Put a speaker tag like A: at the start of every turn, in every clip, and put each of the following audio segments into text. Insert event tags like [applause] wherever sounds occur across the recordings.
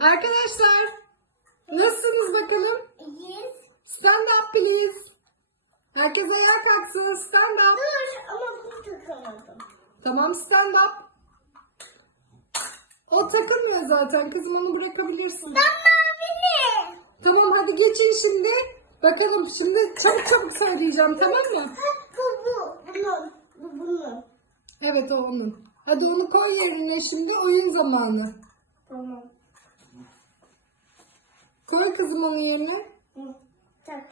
A: Arkadaşlar nasılsınız bakalım?
B: İyiyiz.
A: Stand up please. Herkes ayağa kalksın. Stand up.
B: Dur ama bunu takamadım.
A: Tamam stand up. O takılmıyor zaten. Kızım onu bırakabilirsin.
B: Ben mavili.
A: Tamam hadi geçin şimdi. Bakalım şimdi çabuk çabuk söyleyeceğim tamam mı?
B: Bu bu. Bunun. Bu bunun.
A: Evet o onun. Hadi onu koy yerine şimdi oyun zamanı.
B: Tamam.
A: Koy kızım onu yerine.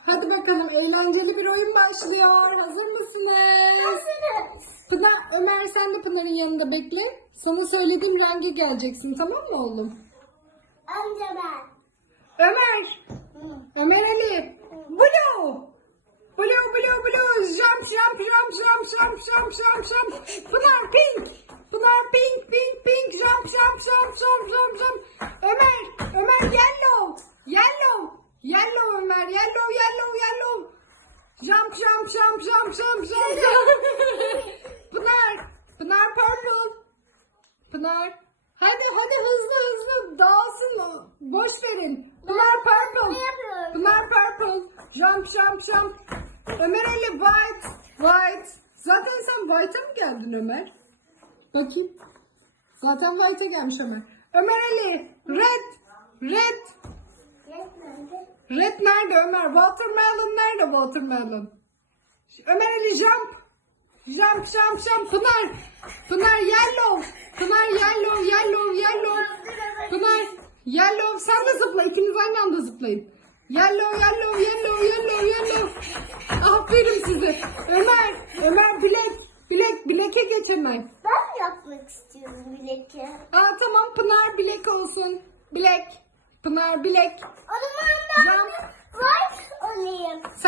A: Hadi bakalım eğlenceli bir oyun başlıyor. Hazır mısınız?
B: Hazırız.
A: Pınar, Ömer sen de Pınar'ın yanında bekle. Sana söylediğim renge geleceksin tamam mı oğlum?
B: Önce ben.
A: Ömer,
B: Hı.
A: Ömer Ali. Blue. Blue, blue, blue. Jump, jump, jump, jump, jump, jump, jump, jump. Pınar pink. Pınar pink, pink, pink. Jump, jump, jump, jump, jump, jump. Ömer, Ömer yellow. Yellow. Yellow Ömer. Yellow, yellow, yellow. Jump, jump, jump, jump, jump, jump, jump. [laughs] Pınar, Pınar purple. Pınar. Hadi hadi hızlı hızlı dağılsın. Boş verin. Pınar purple. Pınar purple. Jump jump jump. Ömer Ali white. White. Zaten sen white'a mı geldin Ömer? Bakayım. Zaten white'a gelmiş Ömer. Ömer Ali Ömer? Watermelon nerede watermelon? Ömer Ali jump. Jump jump jump. Pınar. Pınar yellow. Pınar yellow yellow yellow. Pınar yellow. Sen de zıpla. İkiniz aynı anda zıplayın. Yellow yellow yellow yellow yellow. Aferin size. Ömer. Ömer bilek. Bilek. Bileke geç hemen.
B: Ben yapmak istiyorum bileki.
A: Aa tamam Pınar bilek olsun. Bilek. Pınar bilek.
B: O zaman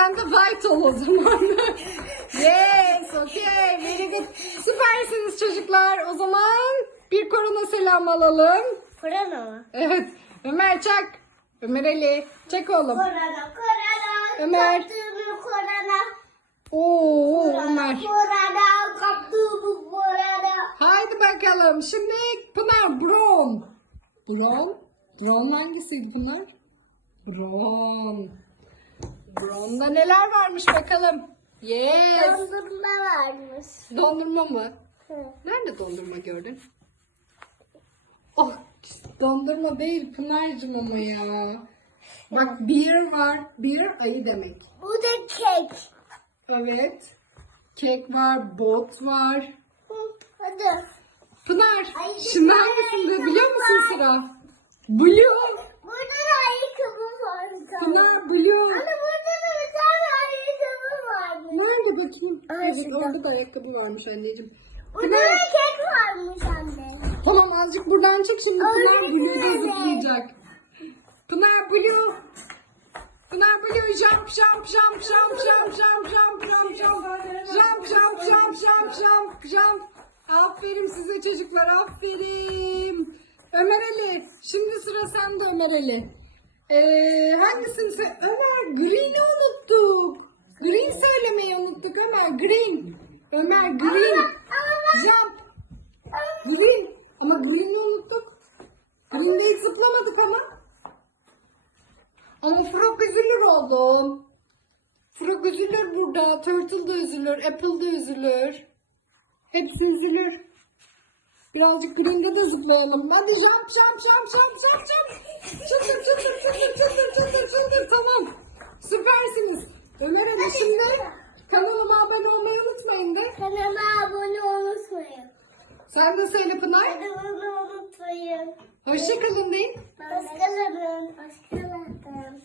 A: Sen de white ol o zaman. yes, okay, very good. Süpersiniz çocuklar. O zaman bir korona selam alalım.
B: Korona mı?
A: Evet, Ömer çak. Ömer Ali, çek oğlum.
B: Korona, korona.
A: Ömer.
B: Kaptığımı korona.
A: Oo,
B: Korona,
A: Ömer.
B: korona. Kaptığımı korona.
A: Haydi bakalım. Şimdi Pınar brown. Brown? Brown hangisiydi Pınar? Brown. Brown'da neler varmış bakalım. Yes.
B: Dondurma varmış.
A: Dondurma mı?
B: Hı.
A: Nerede dondurma gördün? Oh, dondurma değil Pınar'cım ama ya. Bak beer var. Beer ayı demek.
B: Bu da kek.
A: Evet. Kek var, bot var.
B: Hı, Hadi.
A: Pınar,
B: Ay,
A: şimdi hangisinde biliyor musun sıra? Blue.
B: Burada da ayakkabı var.
A: Pınar blue.
B: Anne şurada.
A: orada da ayakkabı varmış anneciğim.
B: Burada da kek varmış anne.
A: tamam azıcık buradan çık şimdi Pınar Blue'da
B: güzel.
A: zıplayacak. Pınar Blue. Pınar Blue jump jump jump jump jump jump jump jump jump jump jump jump jump jump jump Aferin size çocuklar aferin. Ömer Ali şimdi sıra sende Ömer Ali. Ee, hangisini sen? Ömer Green'i unuttuk. Green söylemeyi unuttuk Ömer Green. Ömer Green. Jump. Green. Ama Green'i unuttuk. Green'de hiç zıplamadık ama. Ama Frog üzülür oğlum. Frog üzülür burada. Turtle da üzülür. Apple da üzülür. Hepsi üzülür. Birazcık Green'de de zıplayalım. Hadi jump jump jump jump jump jump. Çıldır çıldır çıldır çıldır çıldır çıldır. Tamam. Süpersiniz. Ömer Hanım şimdi kanalıma abone olmayı unutmayın de.
B: Kanalıma abone unutmayın.
A: Sen de söyle Pınar.
B: Kanalıma unutmayın.
A: Hoşçakalın deyin.
B: Hoşçakalın. Hoşçakalın.